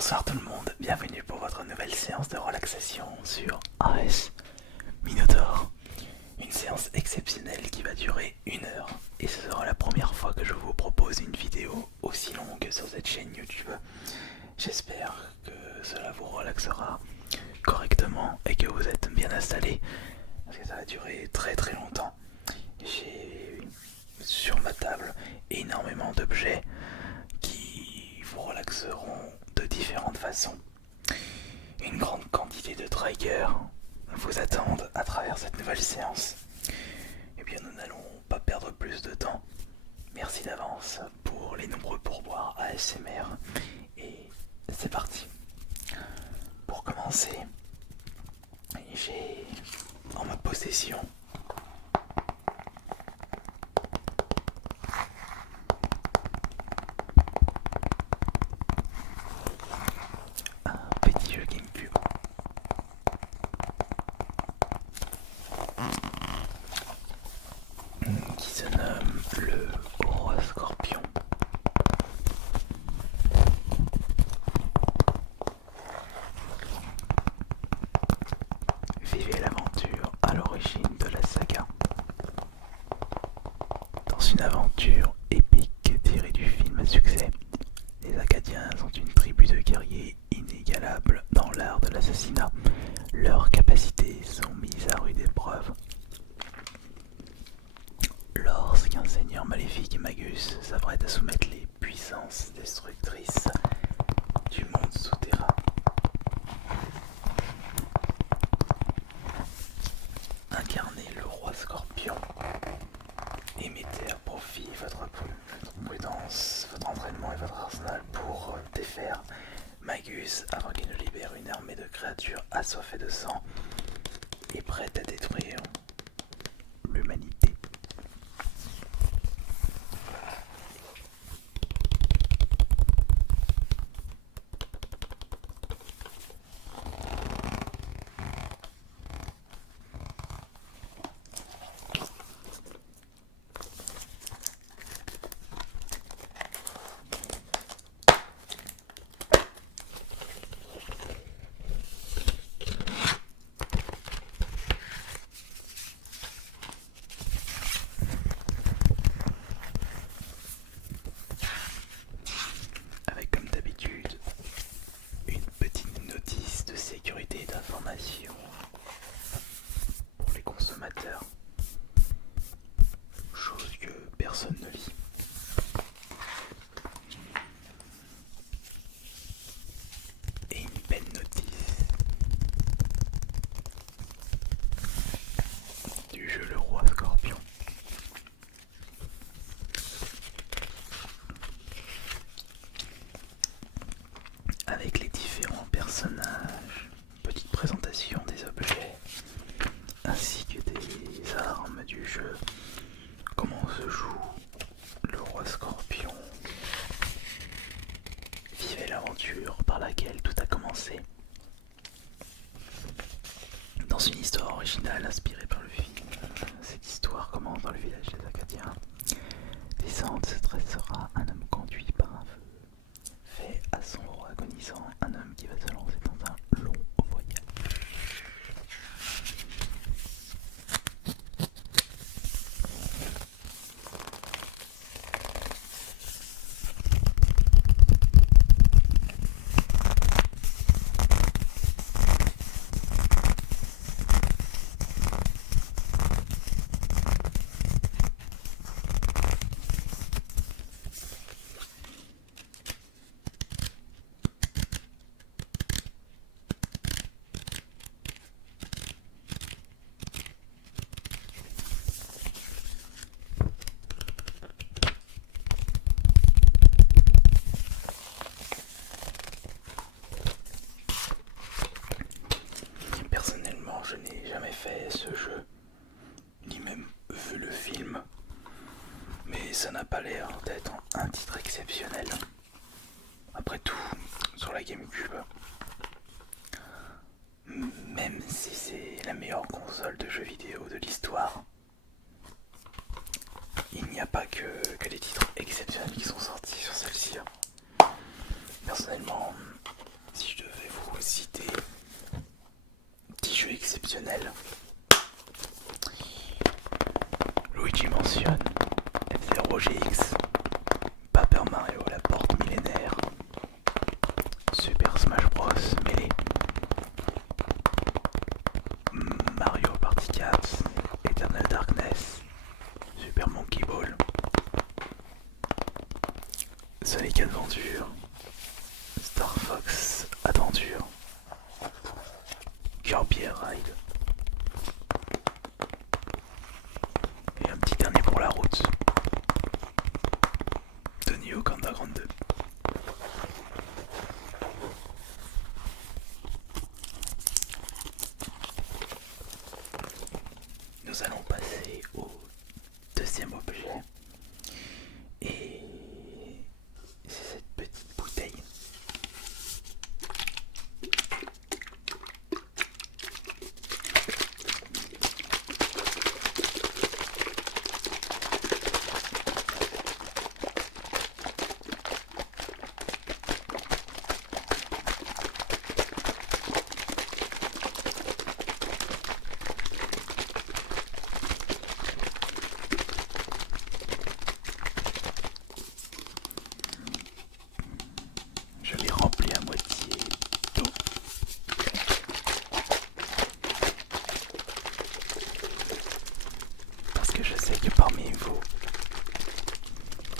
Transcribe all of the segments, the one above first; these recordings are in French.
Bonsoir tout le monde, bienvenue pour votre nouvelle séance de relaxation sur AS Minotaur. Une séance exceptionnelle qui va durer 1 heure et ce sera la première fois que je vous propose une vidéo aussi longue sur cette chaîne YouTube. J'espère que cela vous relaxera correctement et que vous êtes bien installés parce que ça va durer très très longtemps. J'ai sur ma table énormément d'objets qui vous relaxeront de différentes façons. Une grande quantité de triggers vous attendent à travers cette nouvelle séance. Eh bien, nous n'allons pas perdre plus de temps. Merci d'avance pour les nombreux pourboires ASMR. Et c'est parti. Pour commencer, j'ai en ma possession un petit jeu GameCube qui se nomme le Roi Scorpion. Vivez l'aventure à l'origine de la saga. Dans une aventure épique tirée du film à succès, les Acadiens sont une tribu de guerriers inégalables dans l'art de l'assassinat. Leurs capacités sont mises à rude épreuve lorsqu'un seigneur maléfique, Magus, s'apprête à soumettre les puissances destructrices du monde souterrain. Incarnez le roi Scorpion et mettez à profit votre prudence, votre entraînement et votre arsenal pour défaire Magus avant qu'il ne libère une armée de créatures assoiffées de sang et prêtes à détruire l'humanité. Avec comme d'habitude une petite notice de sécurité et d'information pour les consommateurs, chose que personne ne lit. Et une belle notice du jeu Le Roi Scorpion. Avec les différents personnages, petite présentation des objets, ainsi que des armes du jeu, comment se joue le roi Scorpion. Vivez l'aventure par laquelle tout a commencé. Dans une histoire originale inspirée par le film, cette histoire commence dans le village des Acadiens. Descente se dressera un homme conduit par un feu. Fait à son roi agonisant, un homme qui va se lancer dans un long voyage. Personnellement, je n'ai jamais fait ce jeu, ni même vu le film, mais ça n'a pas l'air d'être un titre exceptionnel. Après tout, sur la GameCube, même si c'est la meilleure console de jeux vidéo de l'histoire, il n'y a pas que les titres exceptionnels qui sont sortis sur celle-ci. Personnellement, Star Fox Adventure, Kirby Air Ride et un petit dernier pour la route, Tony Hawk Underground 2. Nous allons passer au deuxième objet et c'est cette petite bouteille. Je l'ai rempli à moitié d'eau. Parce que je sais que parmi vous,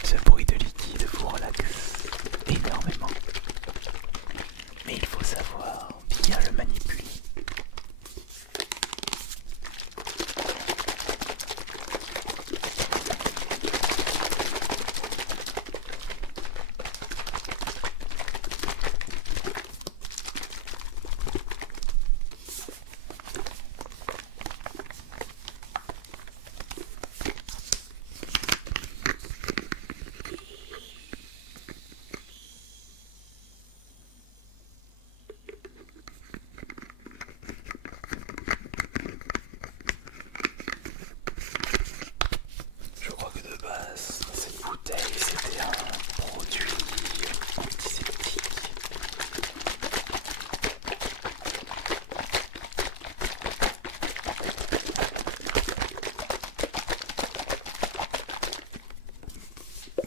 ce bruit de liquide vous relaxe énormément. Mais il faut savoir bien le manipuler. Je crois que de base, dans cette bouteille, c'était un produit antiseptique.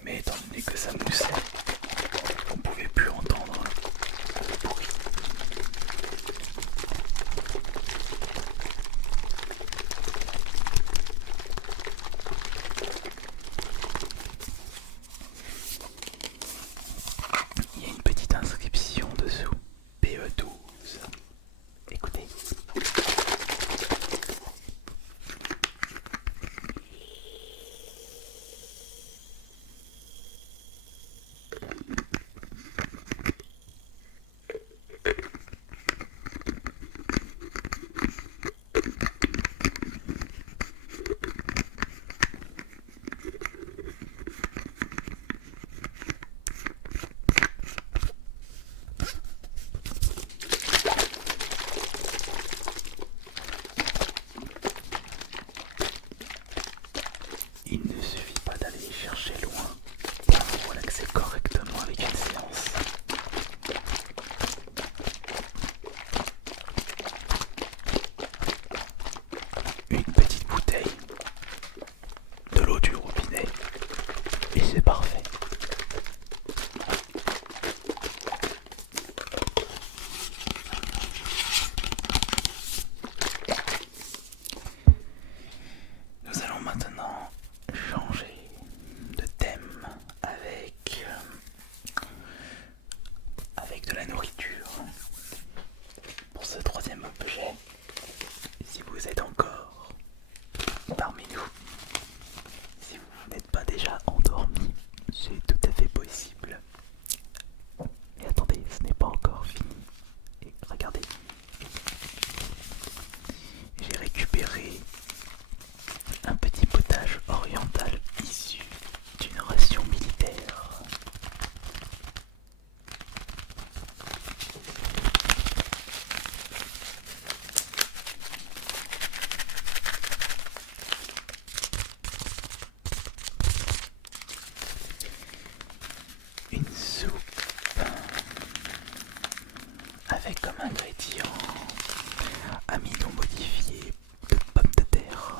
Mais étant donné que ça moussait, on pouvait plus entendre le bruit. Il y a une petite inscription dessous, PE12. Écoutez. Il ne suffit pas d'aller chercher loin pour vous relaxer correctement avec une séance. Une petite bouteille, de l'eau du robinet, et c'est parfait. Nous allons maintenant changer de thème avec de la nourriture. Pour ce troisième objet, si vous êtes encore parmi nous, si vous n'êtes pas déjà endormi, c'est tout à fait possible. Mais attendez, ce n'est pas encore fini. Et regardez, j'ai récupéré un petit potage oriental issu d'une ration militaire. Une soupe avec comme ingrédient amidon modifié de pommes de terre,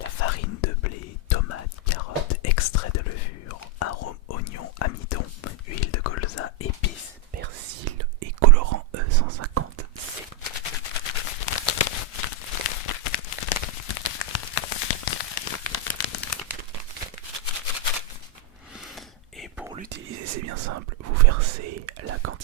la farine de blé, tomates, carottes, extrait de levure, arôme oignon, amidon, huile de colza, épices, persil et colorant E150C. Et pour l'utiliser, c'est bien simple, vous versez la quantité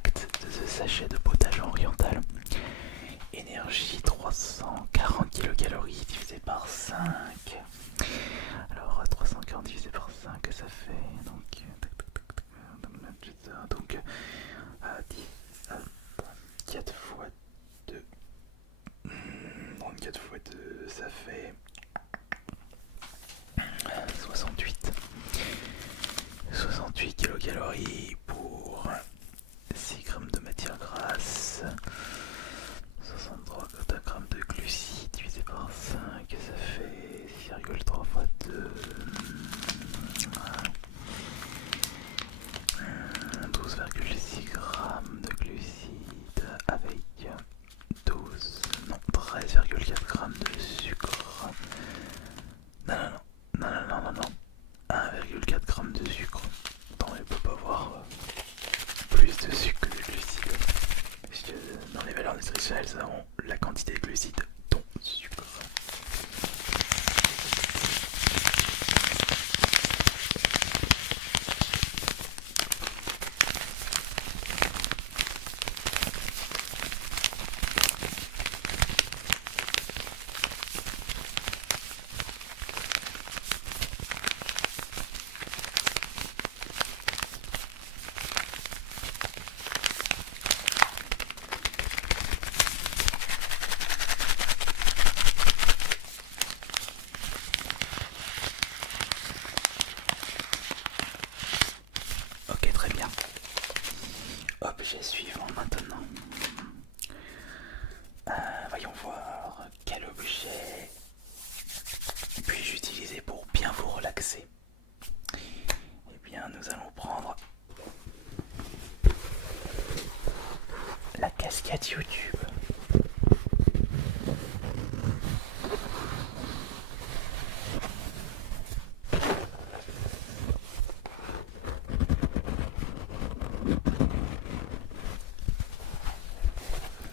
impact de ce sachet de potage oriental. Énergie 340 kilocalories divisé par 5. Alors 340 divisé par 5, ça fait donc 10, 4 fois 2. 34 fois 2, ça fait 68. 68 kilocalories pour 6 grammes de matière grasse. 63 grammes de glucides divisé par 5, ça fait 6,3 fois 2. 12,6 grammes de glucides avec 13,4 grammes de sucre. Non, 1,4 grammes de sucre. Attends, il peut pas avoir plus de sucre que de glucides. Parce que dans les valeurs nutritionnelles, ça avons la quantité de glucides, dont sucre. Ok, très bien. Objet suivant maintenant. Voyons voir quel objet puis-je utiliser pour bien vous relaxer. Eh bien, nous allons prendre la casquette YouTube.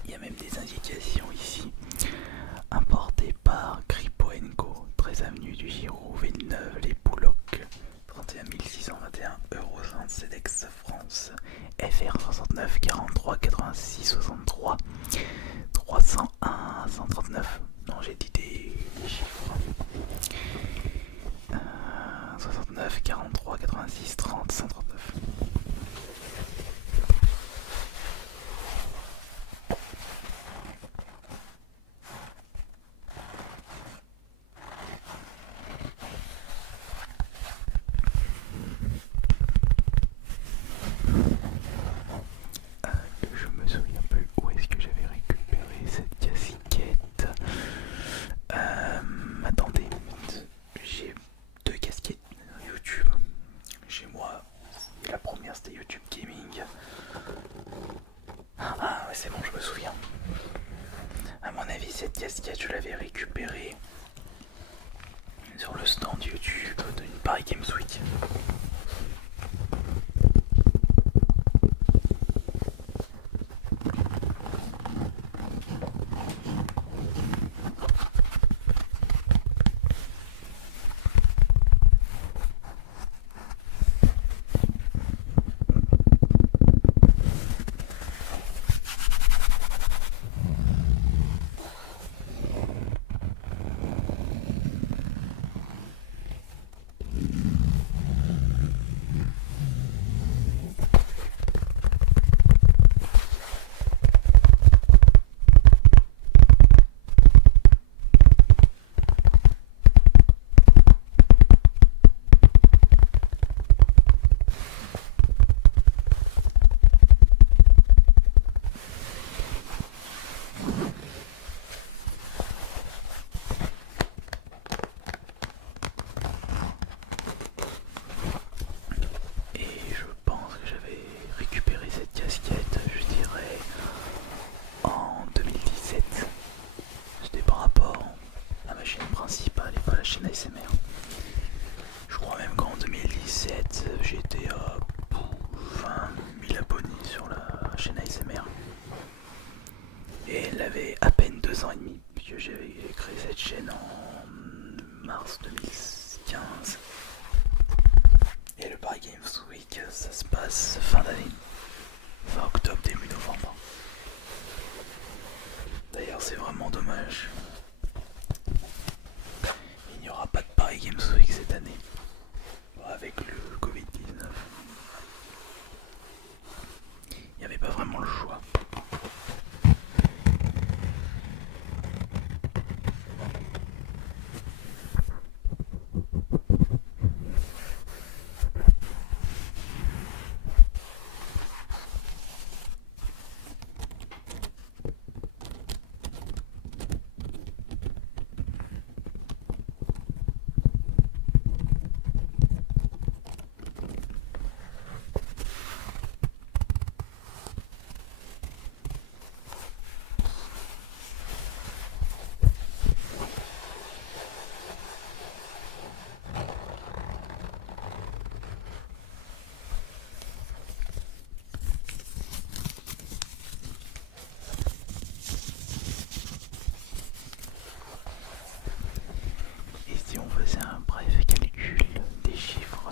Il y a même des indications ici. Importé par Gripo & Co, 13 avenue du Giroud, Villeneuve, les Boulocs, 31 621 euros, CEDEX France, FR 69 43 86 63 301 139. Non, j'ai dit des chiffres. 69 43 86 30 139. Je me souviens plus où est-ce que j'avais récupéré cette casquette. Attendez, j'ai deux casquettes YouTube chez moi. La première c'était YouTube Gaming. Ah ouais, c'est bon, je me souviens. À mon avis, cette casquette je l'avais récupérée sur le stand YouTube d'une Paris Games Week. dommage. Il n'y aura pas de Paris Games Week cette année. Avec le Covid-19. Il n'y avait pas vraiment le choix. Et si on faisait un bref calcul des chiffres,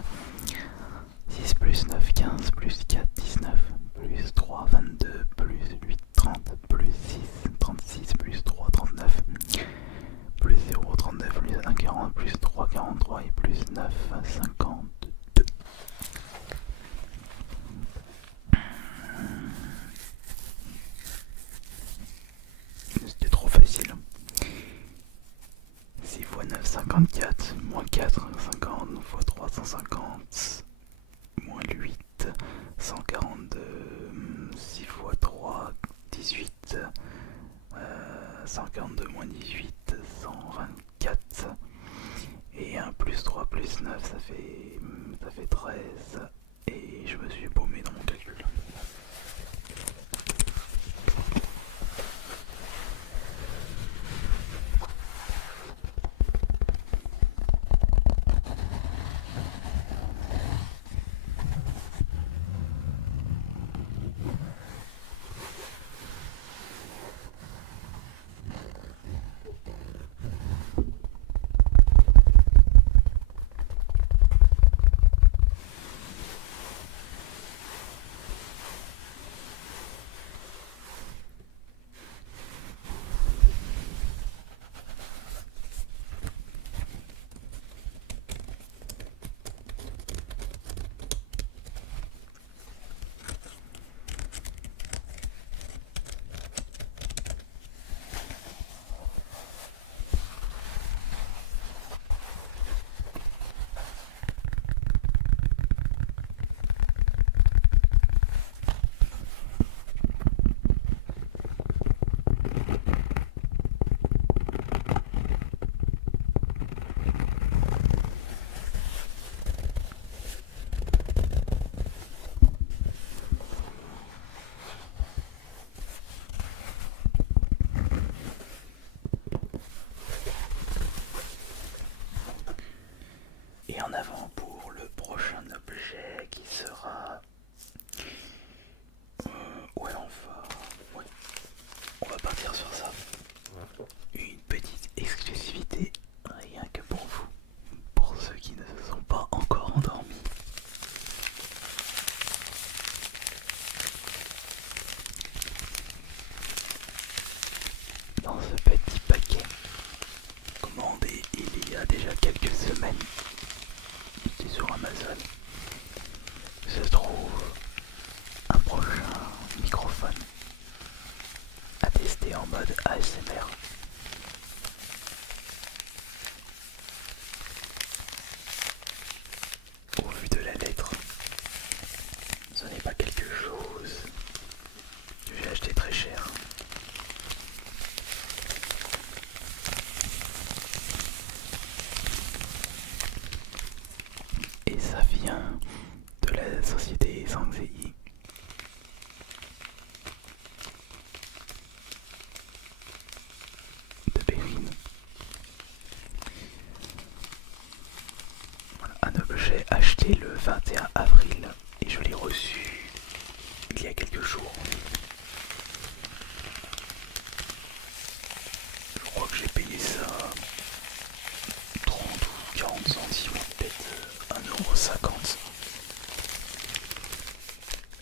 6 plus 9, 15, plus 4, 19, plus 3, 22, plus 8, 30, plus 6, 36, plus 3, 39, plus 0, 39, plus 1, 40, plus 3, 43 et plus 9, 52. C'était trop facile. 6 x 9, 54, moins 4, 50, x 3, 150, moins 8, 142, 6 x 3, 18, 142 moins 18, 124, et 1 plus 3 plus 9, ça fait 13, et je me suis paumé dans mon calcul. Et en avant pour le prochain objet qui sera... ouais, on va partir sur ça. Une petite exclusivité, rien que pour vous, pour ceux qui ne se sont pas encore endormis. Dans ce petit paquet, commandé il y a déjà quelques semaines, sur Amazon, se trouve un prochain microphone à tester en mode ASMR. Au vu de la lettre, ce n'est pas quelque chose que j'ai acheté très cher. Et ça vient de la société Sangzei. De Perrine. Voilà, un objet acheté le 21 avril et je l'ai reçu il y a quelques jours. Je crois que j'ai payé ça 30 ou 40 centimes, peut-être 1,50 €.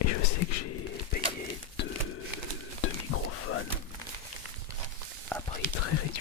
Et je sais que j'ai payé deux microphones à prix très réduit.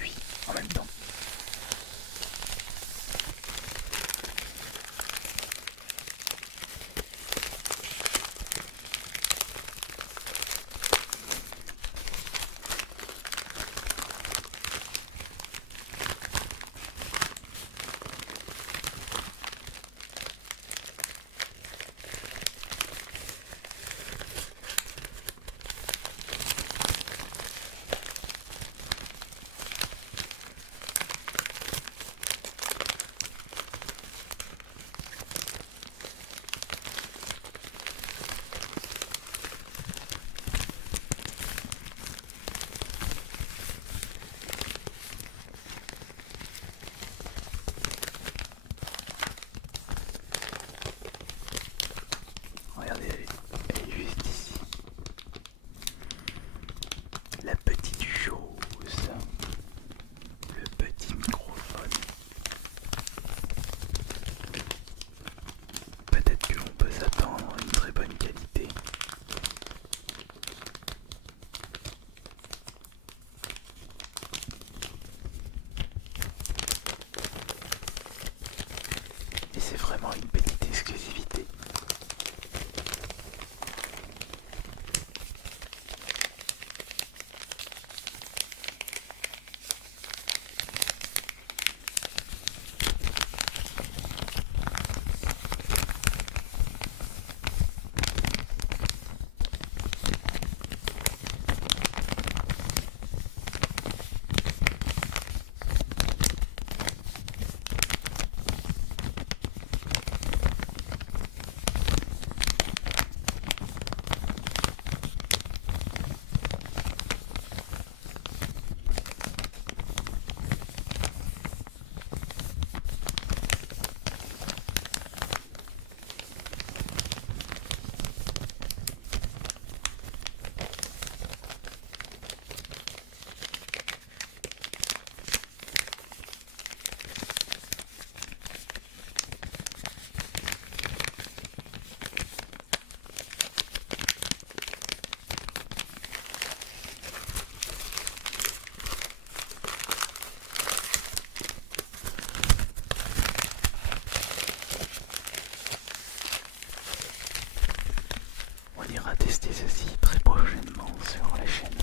aussi très prochainement sur la chaîne.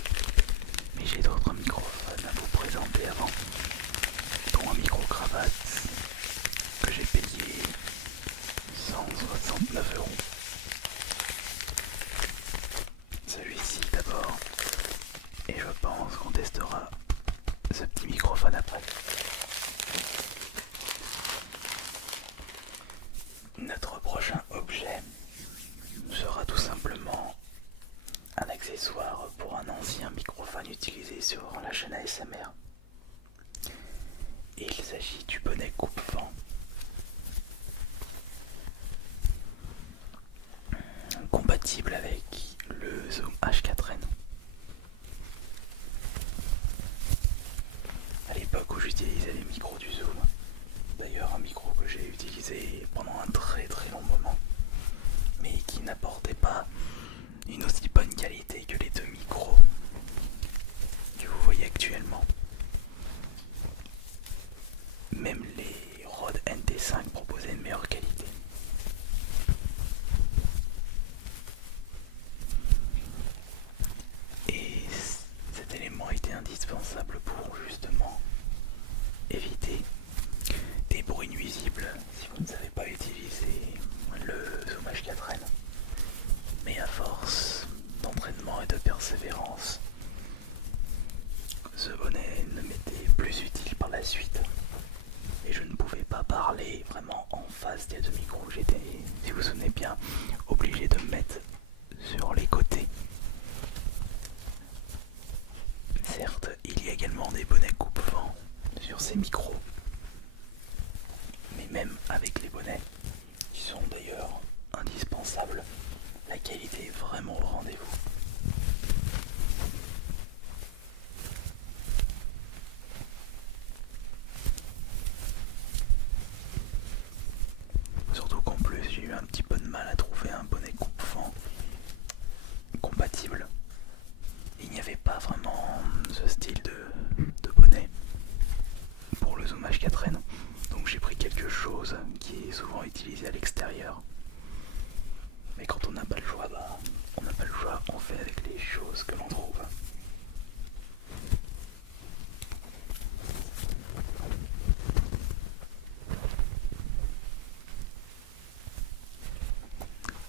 Mais j'ai d'autres microphones à vous présenter avant, dont un micro-cravate que j'ai payé 169 €. Celui-ci d'abord, et je pense qu'on testera ce petit microphone après. Notre prochain objet sera tout simplement un accessoire pour un ancien microphone utilisé sur la chaîne ASMR. Il s'agit du bonnet coupe-vent, compatible avec le Zoom H4n. À l'époque où j'utilisais les micros du Zoom, d'ailleurs un micro que j'ai utilisé pendant un très long moment, mais qui n'apportait pas une aussi bonne qualité que les deux micros que vous voyez actuellement. Même les Rode NT5 proposaient une meilleure qualité. Et cet élément était indispensable pour justement éviter des bruits nuisibles si vous ne savez pas utiliser le Zoom H4n. Mais à force d'entraînement et de persévérance, ce bonnet ne m'était plus utile par la suite. Et je ne pouvais pas parler vraiment en face des deux micros. J'étais, si vous vous souvenez bien, obligé de me mettre sur les côtés. Certes, il y a également des bonnets coupe-vent sur ces micros. Mais même avec les bonnets, qui sont d'ailleurs indispensables, la qualité est vraiment au rendez-vous. Surtout qu'en plus j'ai eu un petit peu de mal à trouver un bonnet coupe-vent compatible. Il n'y avait pas vraiment ce style de bonnet pour le Zoom H4n, donc j'ai pris quelque chose qui est souvent utilisé à l'extérieur. Mais quand on n'a pas le choix, on n'a pas le choix, on fait avec les choses que l'on trouve.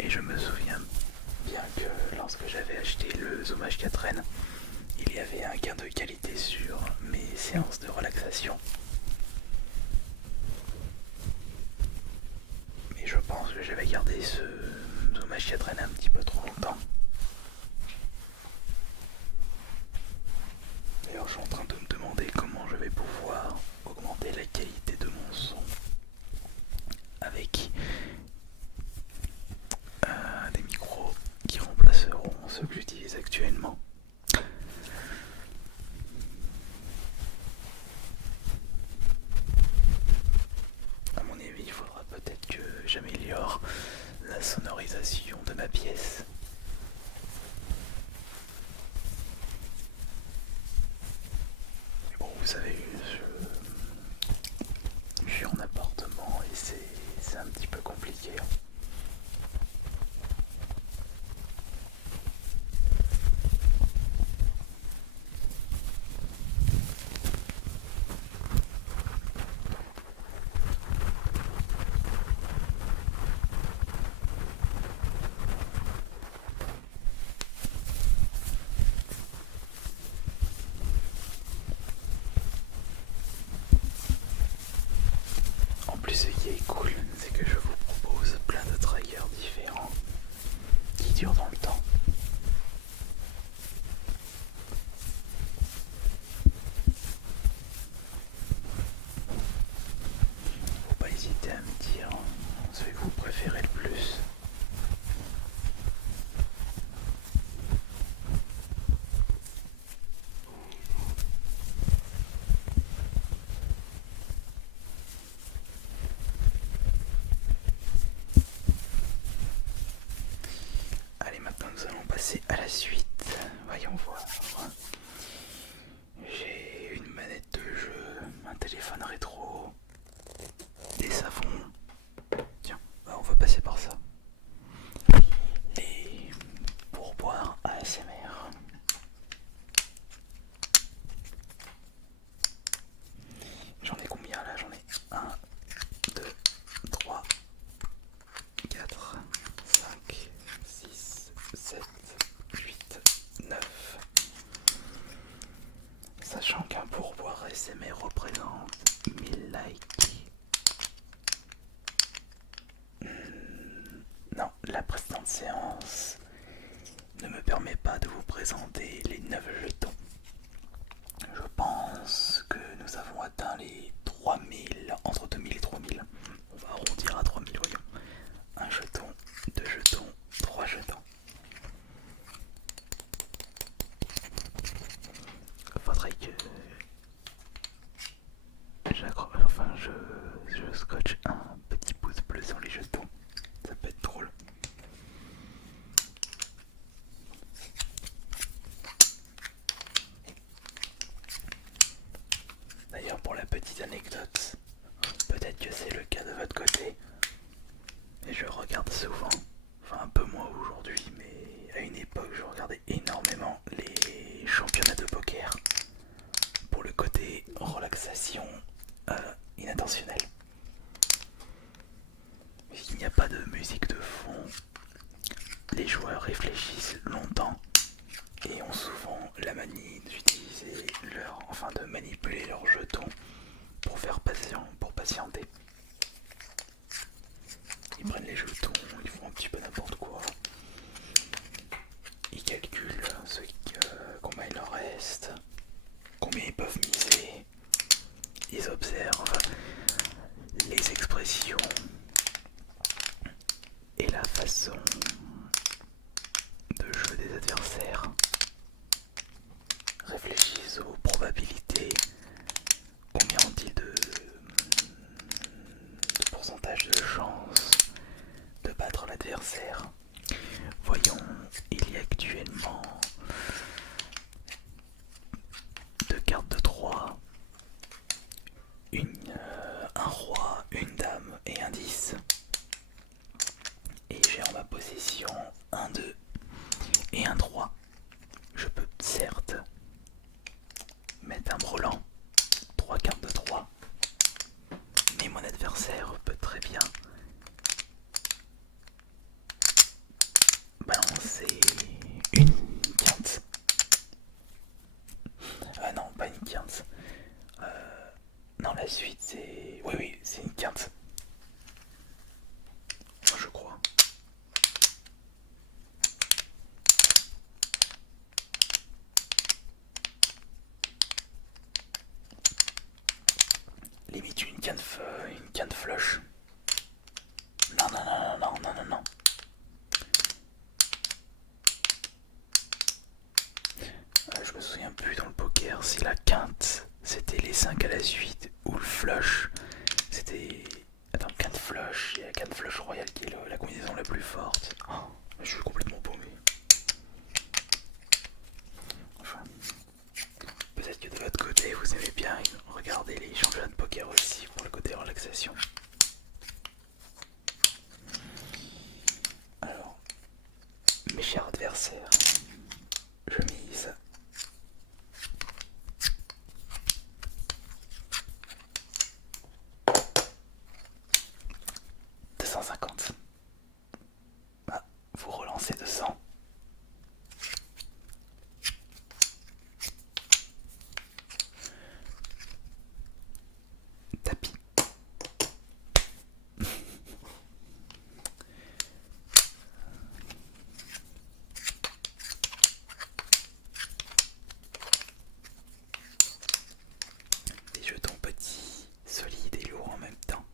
Et je me souviens bien que lorsque j'avais acheté le Zoom H4n, il y avait un gain de qualité sur mes séances de relaxation. Mais je pense que j'avais gardé ce Zoom H4n un petit peu trop longtemps. D'ailleurs, je suis en train de me demander comment je vais pouvoir augmenter la qualité de mon son avec des micros qui remplaceront ceux que j'utilise actuellement. À mon avis, il faudra peut-être que j'améliore la sonorisation de ma pièce. Mais bon, vous savez, je suis en appartement et c'est un petit peu compliqué. En plus, ce qui est cool, c'est que je vous propose plein de triggers différents qui durent dans le temps. Faut pas hésiter à me dire ce que vous préférez le plus. Allez, maintenant nous allons passer à la suite. Voyons voir. J'ai une manette de jeu, un téléphone rétro, des savons. Tiens, on va passer par ça. Les pourboires ASMR représente 1000 likes. Non, la précédente séance ne me permet pas de vous présenter les 9 jetons. Je pense que nous avons atteint les 3000, entre 2000 et 3000. On va arrondir à 3000, voyons. Un jeton, 2 jetons, 3 jetons. Faudrait que je scotche un petit pouce bleu sur les jetons. Ça peut être drôle. D'ailleurs, pour la petite anecdote, peut-être que c'est le cas de votre côté, mais je regarde souvent, enfin un peu moins aujourd'hui, mais à une époque je regardais énormément les championnats de poker pour le côté relaxation inattentionnelle. Il n'y a pas de musique de fond, les joueurs réfléchissent longtemps et ont souvent la manie d'utiliser de manipuler leurs jetons pour patienter. Ils prennent les jetons, ils font un petit peu n'importe quoi. Ils calculent combien il leur reste, combien ils peuvent miser. Ils observent les expressions et la façon de jeu des adversaires. Réfléchissent aux probabilités. Combien ont-ils de pourcentage de chance de battre l'adversaire? Voyons, il y a actuellement 2 cartes de 3, un roi, une dame et un 10. Et j'ai en ma possession un 2 et un 3. Je peux certes mettre un brelan, 3 cartes de 3, mais mon adversaire peut très bien balancer une quinte. Non, pas une quinte. Non, la suite c'est... Oui, c'est une quinte. Je crois. Limite une quinte flush. Non. Je me souviens plus dans le poker si la quinte c'était les 5 à la suite ou le flush c'était... Attends, quinte flush, il y a la quinte flush royale qui est la combinaison la plus forte. Oh, je suis complètement paumé. Enfin, peut-être que de l'autre côté vous aimez bien regarder les championnats de poker aussi pour le côté relaxation. Alors, mes chers adversaires, je mise 250. Ah, vous relancez 200. Tapis. Des jetons petits, solides et lourds en même temps.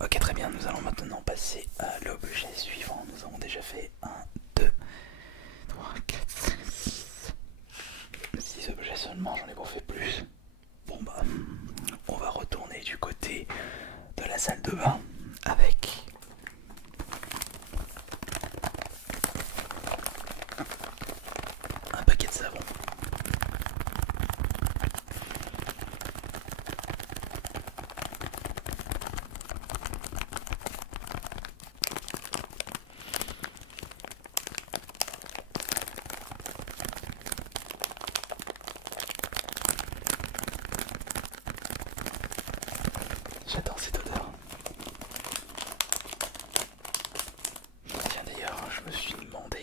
Ok, très bien, nous allons maintenant passer à l'objet suivant. Nous avons déjà fait 1, 2, 3, 4, 5, 6 objets seulement, j'en ai pas fait plus. Bon bah, on va retourner du côté de la salle de bain avec un paquet de savon. J'adore cette odeur. Tiens d'ailleurs, je me suis demandé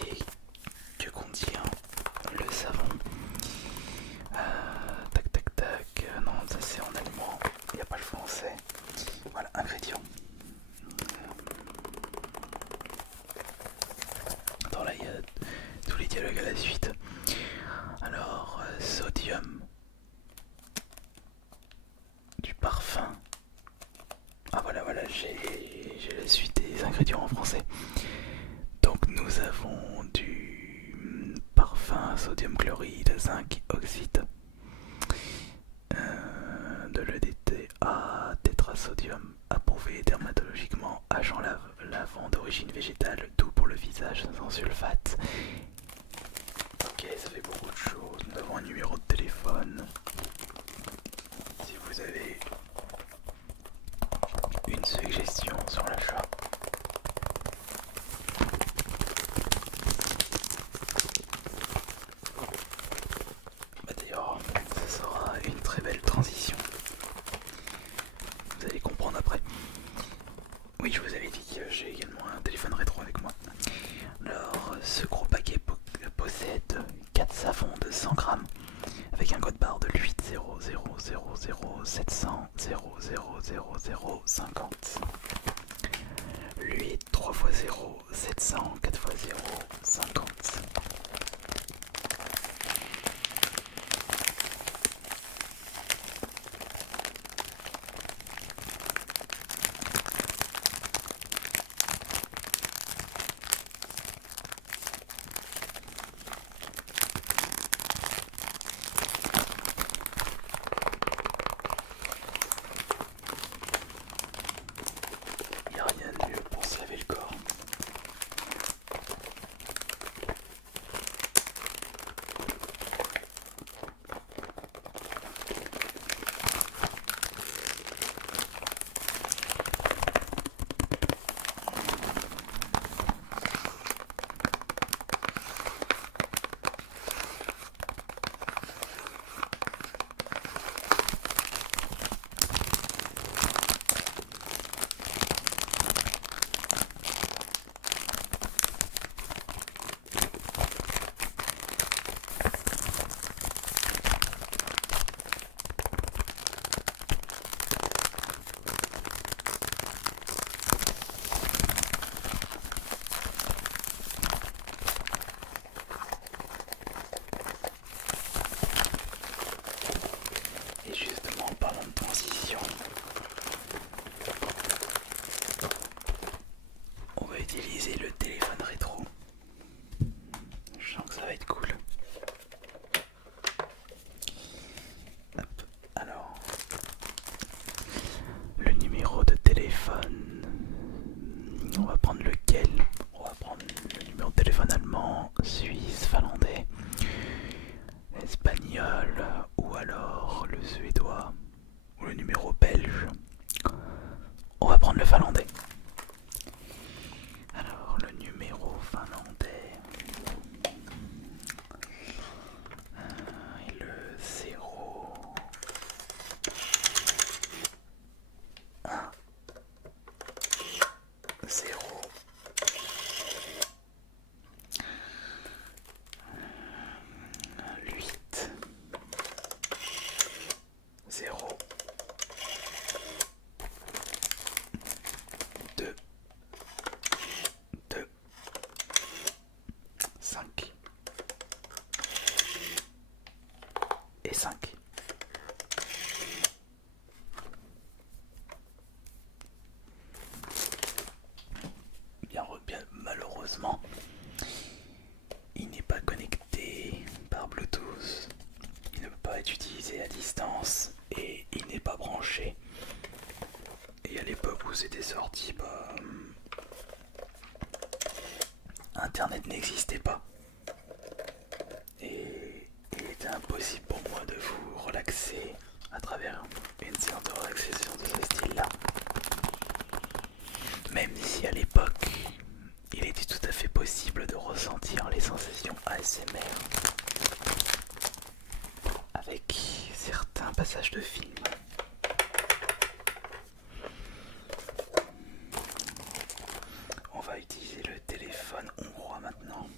que contient le savon. dialogues à la suite. Alors, sodium, du parfum. Ah voilà, j'ai la suite des ingrédients en français. Donc nous avons du parfum, sodium chloride, zinc oxyde, de l'EDTA, tétrasodium, approuvé dermatologiquement, agent lavant d'origine végétale, doux pour le visage, sans sulfate. Ok, ça fait beaucoup de choses. Nous avons un numéro de téléphone. Si vous avez une suggestion sur l'achat. Bah d'ailleurs, ça sera une très belle transition. Vous allez comprendre après. Oui, je vous avais dit que j'ai également un téléphone rétro avec moi. Alors, ce gros paquet possède 4 savons de 100 grammes avec un code barre de 80007000050. 8 3x0 700 4x0 50. Il n'y a rien de mieux pour se laver le corps. Et justement, en parlant de transition, on va utiliser le téléphone rétro. Je sens que ça va être cool. Hop. Alors, le numéro de téléphone, on va prendre lequel? On va prendre le numéro de téléphone allemand, suisse, finlandais, espagnol ou alors le suédois ou le numéro belge. On va prendre le finlandais. Alors le numéro finlandais et le 0 1 0 8 0 2 2 5 et 5. Bien malheureusement, il n'est pas connecté par Bluetooth, il ne peut pas être utilisé à distance et il n'est pas branché. Et à l'époque où c'était sorti, Internet n'existait pas. Et il était impossible pour moi de vous relaxer à travers une séance de relaxation de ce style-là. Même si à l'époque, il était tout à fait possible de ressentir les sensations ASMR avec certains passages de films. On va utiliser le téléphone hongrois maintenant.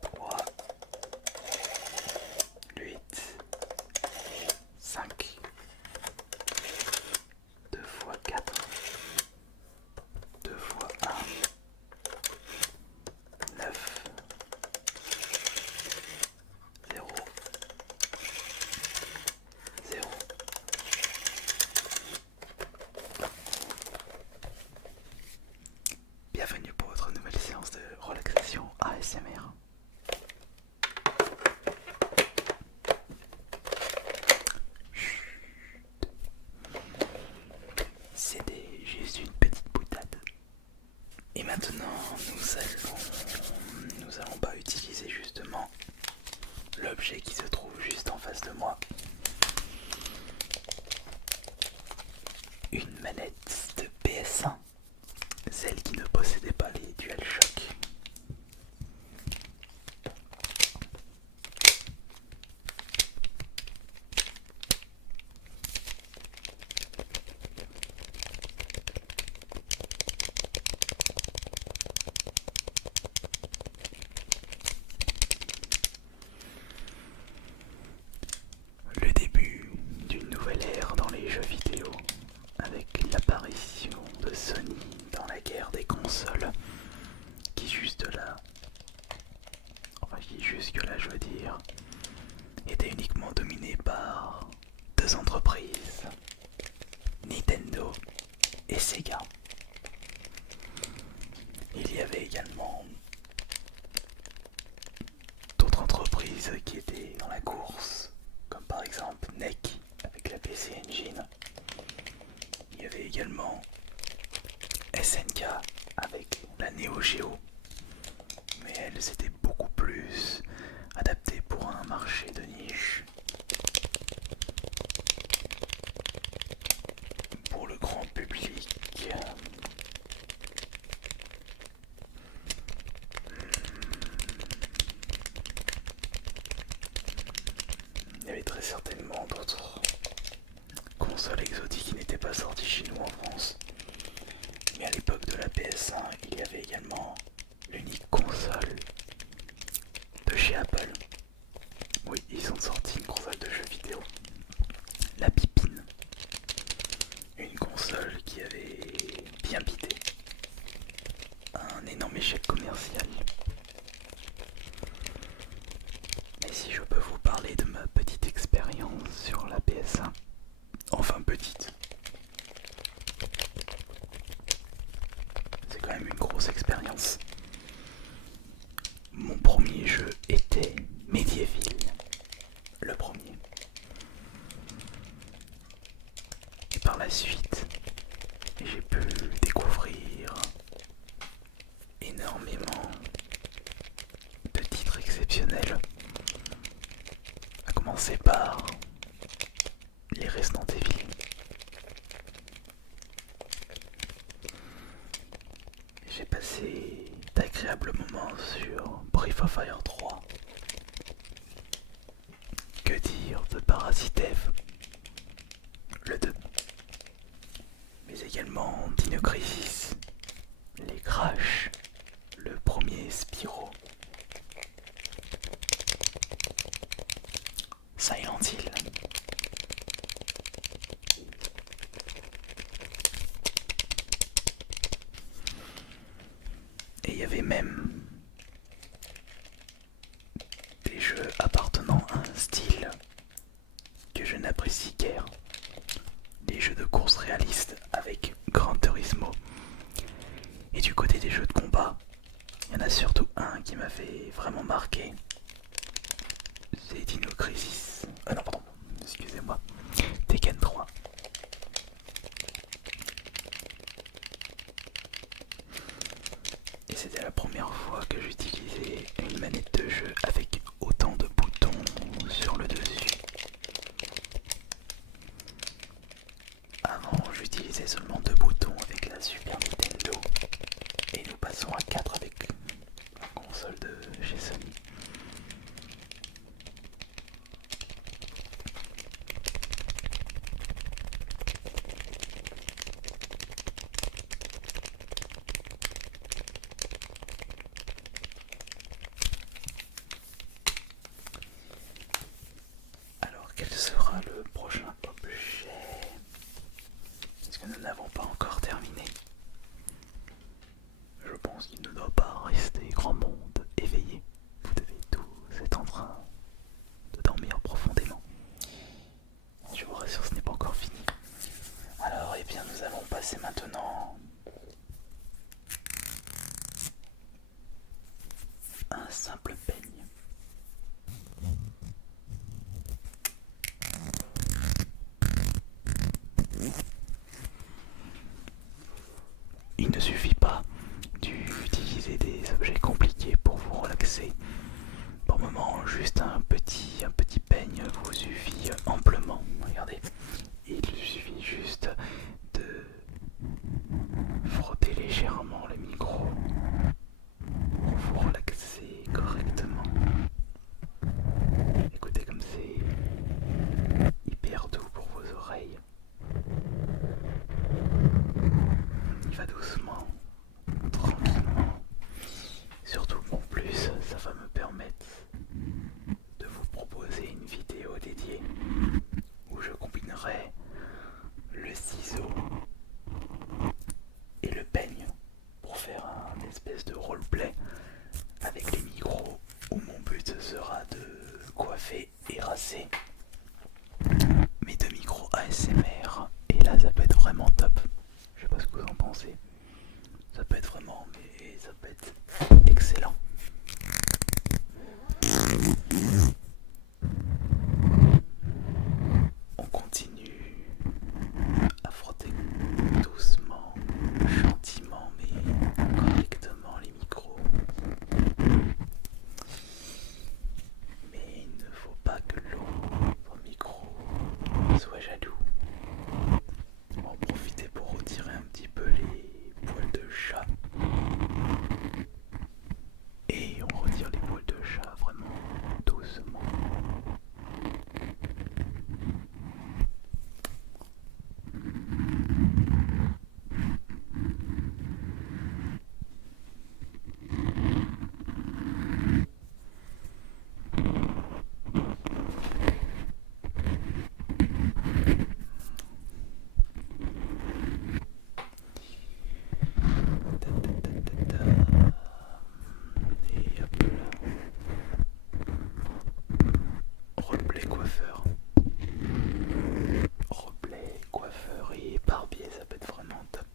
3, 8, 5, 2 fois 4, 2 fois 1, 9, pour votre nouvelle séance de relaxation ASMR. C'était juste une petite boutade. Et maintenant, nous allons pas utiliser justement l'objet qui se trouve juste en face de moi. Une manette de PS1, celle qui ne possédait pas les DualShock. Le début d'une nouvelle ère dans les jeux vidéo, avec l'apparition de Sony dans la guerre des consoles, qui jusque-là, je veux dire, était uniquement dominée par deux entreprises, Nintendo et Sega. Il y avait également d'autres entreprises qui étaient dans la course, comme par exemple NEC avec la PC Engine. Il y avait également SNK avec la Neo Geo, mais elles étaient beaucoup plus adaptées pour un marché de niche. Pour le grand public, il y avait très certainement d'autres consoles exotiques qui n'étaient pas sorties chez nous en France. Mais à l'époque de la PS1, il y avait également l'unique console de chez Apple. Oui, ils ont sorti une console de jeux vidéo, la Pipine. Une console qui avait bien bité. Un énorme échec commercial. Mais si je peux vous parler de ma petite expérience sur la PS1, enfin petite, c'est quand même une grosse expérience. Mon premier jeu était Medieval, le premier. Et par la suite, j'ai pu découvrir énormément de titres exceptionnels, à commencer par les Resident Evil. J'ai passé d'agréables moments sur Breath of Fire 3. Que dire de Parasite Eve, le 2, mais également Dino Crisis, les Crash, le premier Spyro, Silent Hill. Et il y avait même des jeux appartenant à un style que je n'apprécie guère. Les jeux de course réalistes avec Gran Turismo. Et du côté des jeux de combat, il y en a surtout un qui m'avait vraiment marqué. C'est Dino Crisis. Non, pardon, excusez-moi. Tekken 3. Et c'était la première fois que j'utilisais une manette de jeu avec autant de boutons sur le dessus. Avant, j'utilisais seulement 2 boutons avec la Super Nintendo. Et nous passons à 4 avec la console de chez Sony. Alors, quel sera le prochain objet? Est-ce que nous n'avons pas encore terminé? Je pense qu'il ne doit pas rester grand monde éveillé. Vous devez tous être en train de dormir profondément. Je vous rassure, ce n'est pas encore fini. Alors, eh bien, nous allons passer maintenant un simple peigne. Il ne suffit pas d'utiliser des objets compliqués pour vous relaxer. Pour le moment, juste un petit peigne vous suffit amplement. Regardez, il suffit juste de frotter légèrement le micro pour vous relaxer correctement. Écoutez comme c'est hyper doux pour vos oreilles. Il va doucement, tranquillement. Surtout qu'en plus, ça va me permettre de vous proposer une vidéo dédiée où je combinerai le ciseau et le peigne pour faire un espèce de roleplay avec les micros où mon but sera de coiffer et rasser mes deux micros ASMR. Et là, ça peut être vraiment top. Je sais pas ce que vous en pensez. Ça peut être vraiment, mais ça peut être excellent. On continue à frotter doucement, gentiment, mais correctement les micros. Mais il ne faut pas que l'autre micro soit jaloux. On va en profiter pour retirer un petit peu les poils de chat. Et on retire les poils de chat vraiment doucement. Et hop là. Roleplay coiffeur. Roleplay coiffeur et barbier, ça peut être vraiment top.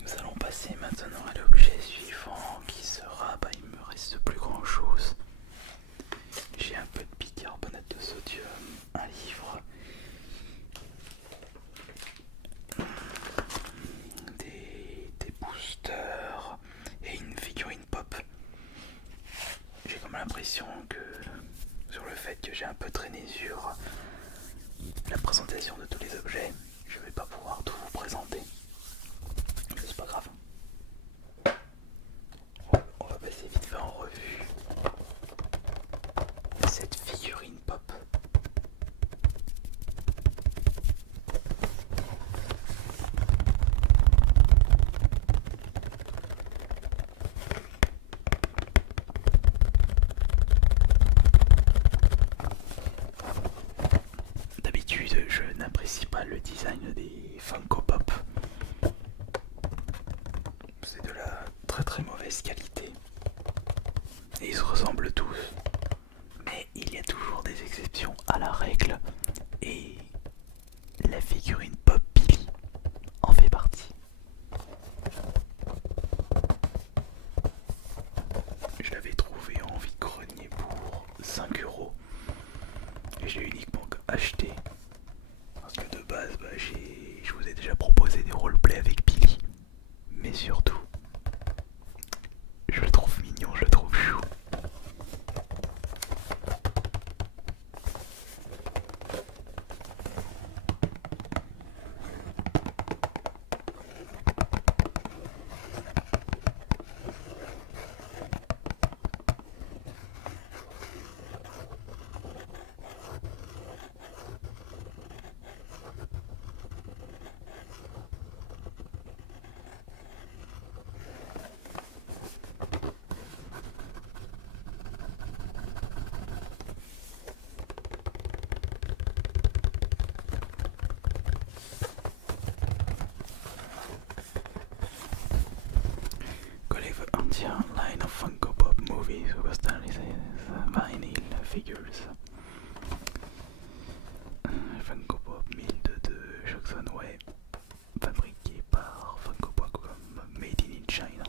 Nous allons passer maintenant à l'objet suivant qui sera, il me reste plus grand chose. J'ai un peu de bicarbonate de sodium, un livre, des boosters et une figurine pop. J'ai comme l'impression que sur le fait que j'ai un peu traîné sur la présentation de tous les objets, je vais pas pouvoir tout vous présenter. Mais c'est pas grave. On va passer vite fait en revue cette figurine pop. D'habitude, je n'apprécie pas le design des Funko Pop. C'est de la très mauvaise qualité. Et ils se ressemblent tous. Mais il y a toujours des exceptions à la règle. Et la figurine je vous ai déjà proposé des roleplays avec Billy. Mais surtout, je le trouve mignon, je le trouve chou. Collect the entire line of Funko Pop movies with vinyl figures. Funko Pop 1002 Jackson Way, fabriqué par Funko Pop comme Made in China.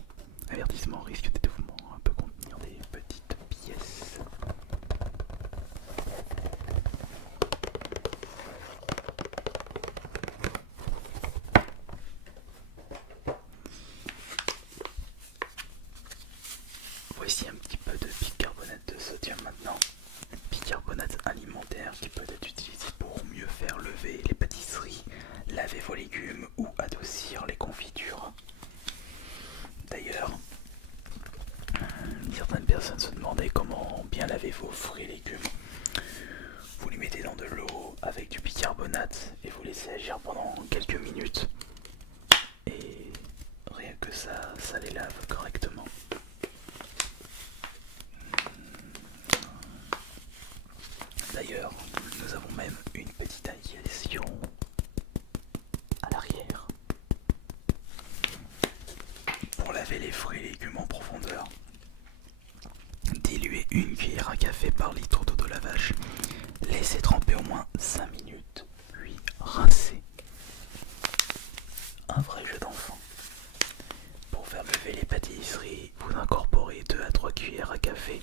Avertissement, risque d'étouffement, peut contenir des petites pièces. Voici un petit peu de bicarbonate de sodium maintenant. Bicarbonate alimentaire qui peut être utilisé pour mieux faire lever les pâtisseries, laver vos légumes ou adoucir les confitures. D'ailleurs, certaines personnes se demandaient comment bien laver vos fruits et légumes. Vous les mettez dans de l'eau avec du bicarbonate et vous laissez agir pendant quelques minutes. Et rien que ça les lave correctement. D'ailleurs, nous avons même une petite indication à l'arrière pour laver les fruits et légumes en profondeur. Diluez une cuillère à café par litre d'eau de lavage. Laissez tremper au moins 5 minutes, puis rincez. Un vrai jeu d'enfant. Pour faire lever les pâtisseries, vous incorporez 2 à 3 cuillères à café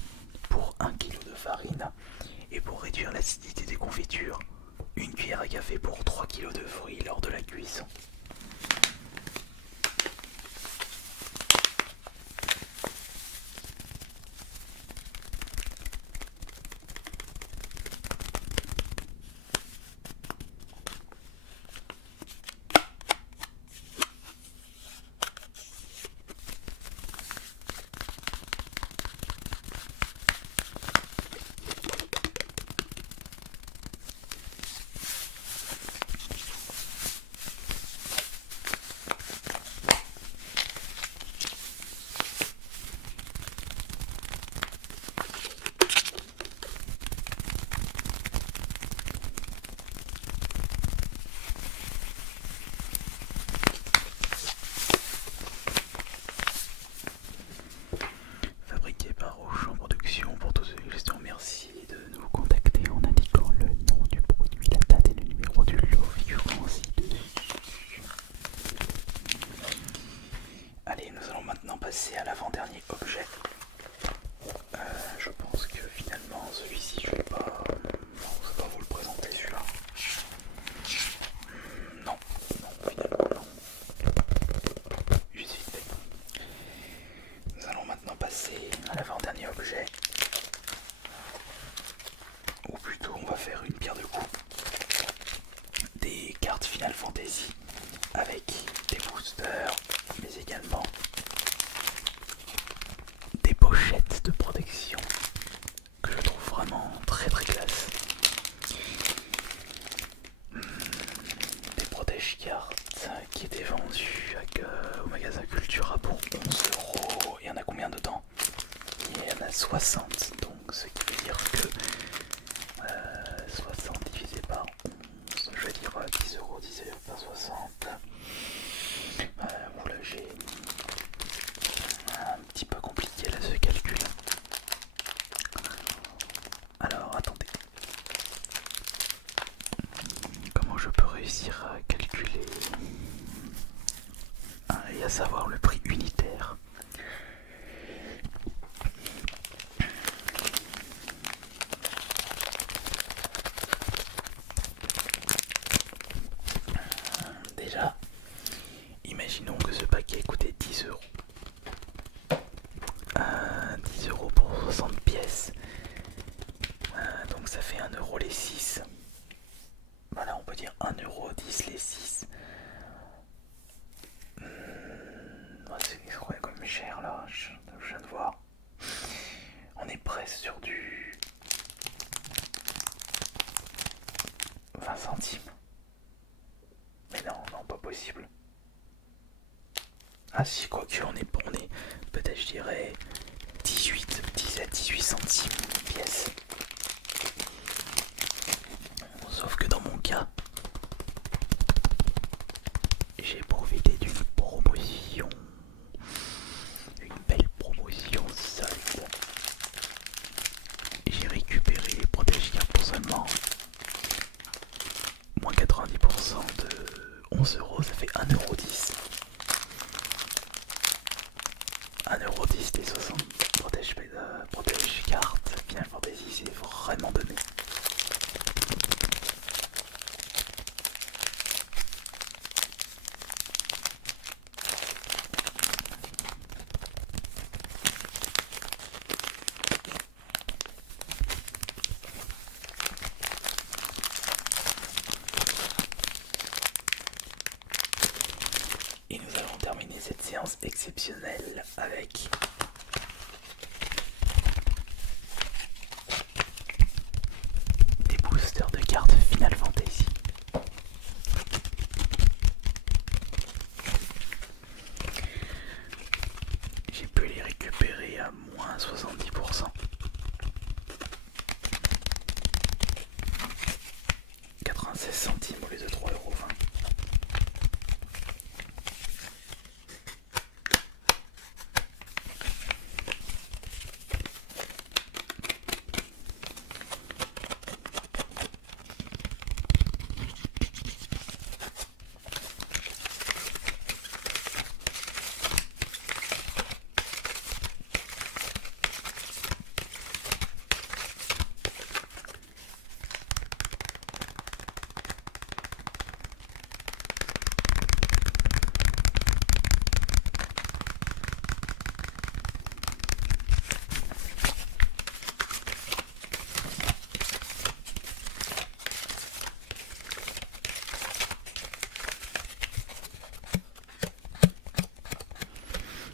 pour 1 kg de farine. Et pour réduire l'acidité des confitures, 1 cuillère à café pour 3 kg de fruits lors de la cuisson. Fabriqué par Auchan Production. Pour toutes les questions, merci de nous contacter en indiquant le nom du produit, la date et le numéro du lot figurant ci-dessus. Allez, nous allons maintenant passer à l'avant-dernier objet. Je pense que finalement celui-ci je vais pas... Non, je vais pas vous le présenter celui-là. Non, finalement non. Juste vite fait. Nous allons maintenant passer à l'avant-dernier objet. Ou plutôt on va faire une pierre de coups. Des cartes Final Fantasy avec des boosters, mais également des pochettes de protection que je trouve vraiment très très classe. Des protège-cartes qui étaient vendus au magasin Cultura pour 11€. Il y en a combien dedans? Il y en a 60, donc ce qui veut dire que 60 divisé par 11, je vais dire 10€, 10€ par 60. Oula, j'ai un petit peu compliqué là ce calcul. Alors attendez. Comment je peux réussir à calculer et à savoir le prix unitaire? euros. 10 euros pour 60 pièces. Donc ça fait 1 euro les 6. Voilà, on peut dire 1 euro 10 les 6. C'est quoi comme cher là, je viens de voir. On est presque sur du 20 centimes. Mais non, non, pas possible. Ah si, quoique on est peut-être je dirais 10 à 18 centimes pièce. Sauf que dans mon cas, j'ai profité d'une promotion. Une belle promotion solide. J'ai récupéré les protège-cartes pour seulement moins 90% de 11 euros, ça fait 1,10 €. 1,10 € des 60 protège-cartes Final Fantasy, c'est vraiment donné. Et nous allons terminer cette séance exceptionnelle avec des boosters de cartes Final Fantasy. J'ai pu les récupérer à moins 70%. 96 centimes au lieu de 3,20 €.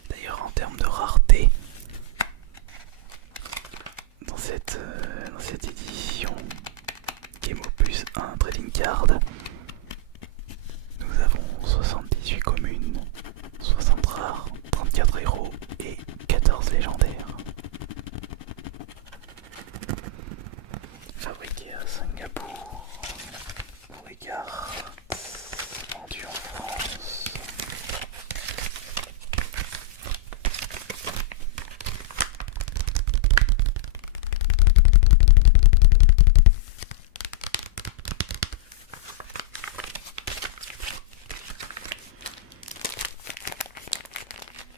D'ailleurs, en termes de rareté, dans cette édition Game Opus 1 Trading Card, nous avons 78 communes, 60 rares, 34 héros et 14 légendaires. Fabriqué à Singapour pour les cartes, vendu en France.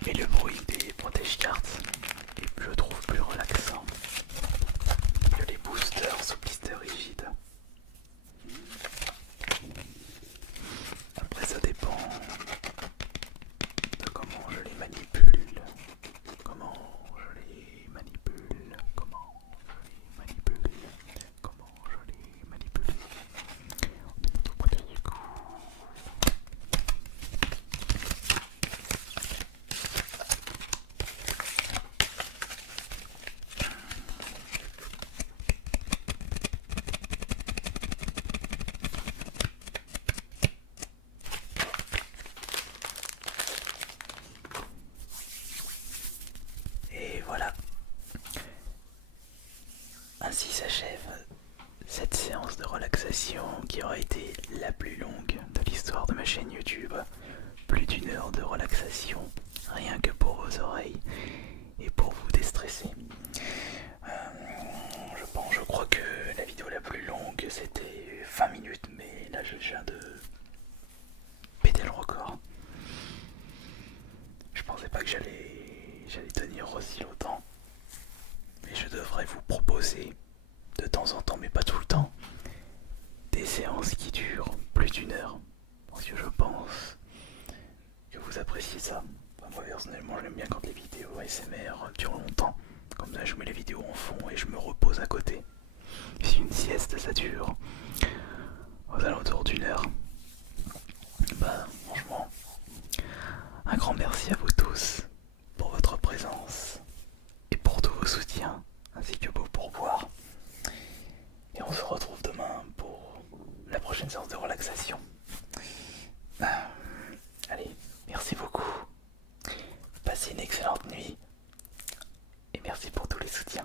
Mais le bruit des protège-cartes est, je trouve, plus relaxant que les boosters sous blister rigide. Après, ça dépend de comment je les manipule. Comment je les manipule. Comment je les manipule. Comment je les manipule. On est tout près du coup. Et voilà, ainsi s'achève cette séance de relaxation qui aura été la plus longue de l'histoire de ma chaîne YouTube. Plus d'1 heure de relaxation, rien que pour vos oreilles et pour vous déstresser. Je crois que la vidéo la plus longue c'était 20 minutes, mais là je viens de péter le record. Je pensais pas que j'allais tenir aussi longtemps. Mais je devrais vous proposer de temps en temps, mais pas tout le temps, des séances qui durent plus d'1 heure. Parce que je pense que vous appréciez ça. Enfin, Moi personnellement j'aime bien quand les vidéos ASMR durent longtemps. Comme ça je mets les vidéos en fond et je me repose à côté. Si une sieste ça dure aux alentours d'une heure. Bah franchement, un grand merci à vous tous pour votre présence et pour tous vos soutiens ainsi que vos pourboires. Et on se retrouve demain pour la prochaine séance de relaxation. Allez, merci beaucoup. Passez une excellente nuit et merci pour tous les soutiens.